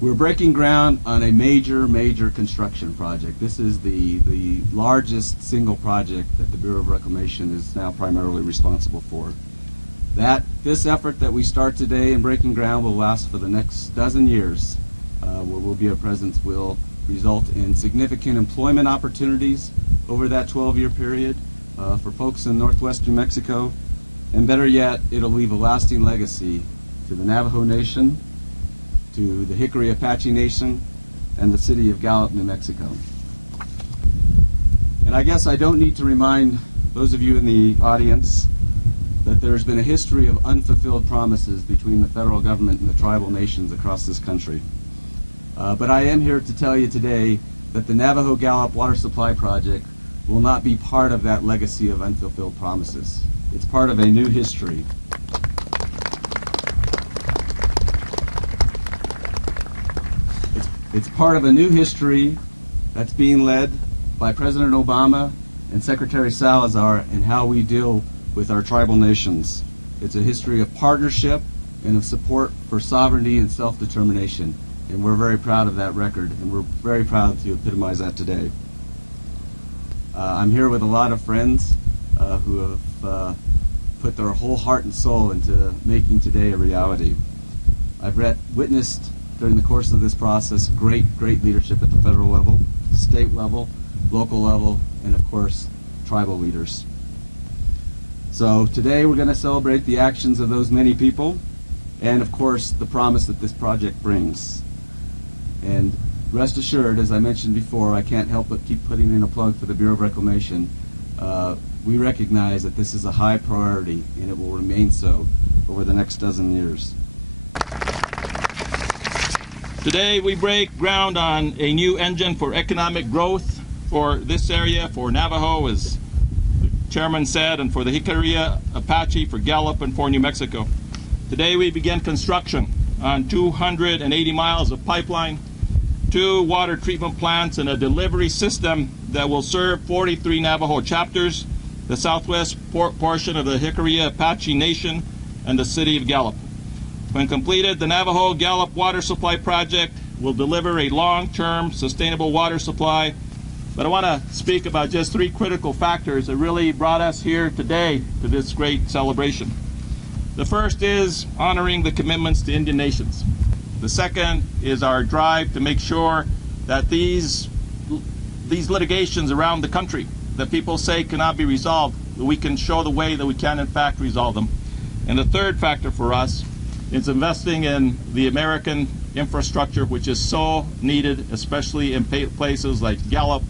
We're breaking ground on a major construction project. This is the largest single project that the Bureau of Reclamation is now primarily responsible for. This effort that we start today in breaking ground will last for the next dozen years, where we'll be a presence will result in significant employment opportunities over that 12-year period for folks in northwestern Mexico, and better yet, it'll leave a lasting legacy to the Navajo Nation, to the Jicarilla Apache Nation, and the city of Gallup, New Mexico. And I guess I don't need to remind those of you in the audience that there's been a history of unfulfilled promises between the federal government and the tribal nations across this country. But I am here to tell you today that the Navajo Gallup Water Supply Project will not be part of that legacy of unfulfilled promises. It's part of a new history. It's part of a new history that's being led by President Obama and Secretary Salazar in how we deal with our tribal nations. It's a history of partnership and of support for sovereignty and self-determination. And we're very proud of that record, and we're very proud to epitomize that today. I'm here with a lot of friends who have put their whole heart and soul into making today a reality. I've witnessed during the course of this process great leadership at the federal level, state level, local level, and of course, tribal leaders. So today we're going to celebrate the actions of those many people, and of course, the promise that this project brings. And rest assured, as I mentioned before, I can't help but keep putting in a plug for the Bureau of Reclamation. We recognize that this is a high priority, and it will remain so over the next dozen years. Today we break ground on a new engine for economic growth for this area, for Navajo, as the chairman said, and for the Jicarilla Apache, for Gallup, and for New Mexico. Today we begin construction on 280 miles of pipeline, 2 water treatment plants, and a delivery system that will serve 43 Navajo chapters, the southwest portion of the Jicarilla Apache Nation, and the city of Gallup. When completed, the Navajo Gallup Water Supply Project will deliver a long-term sustainable water supply. But I want to speak about just 3 critical factors that really brought us here today to this great celebration. The first is honoring the commitments to Indian nations. The second is our drive to make sure that these litigations around the country that people say cannot be resolved, that we can show the way that we can in fact resolve them. And the third factor for us is investing in the American infrastructure, which is so needed, especially in places like Gallup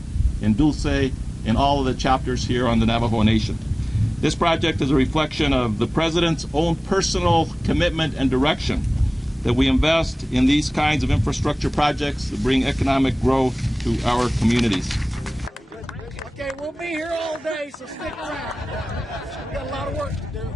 and Dulce and all of the chapters here on the Navajo Nation. This project is a reflection of the President's own personal commitment and direction that we invest in these kinds of infrastructure projects that bring economic growth to our communities. Okay, we'll be here all day, so stick around. We've got a lot of work to do.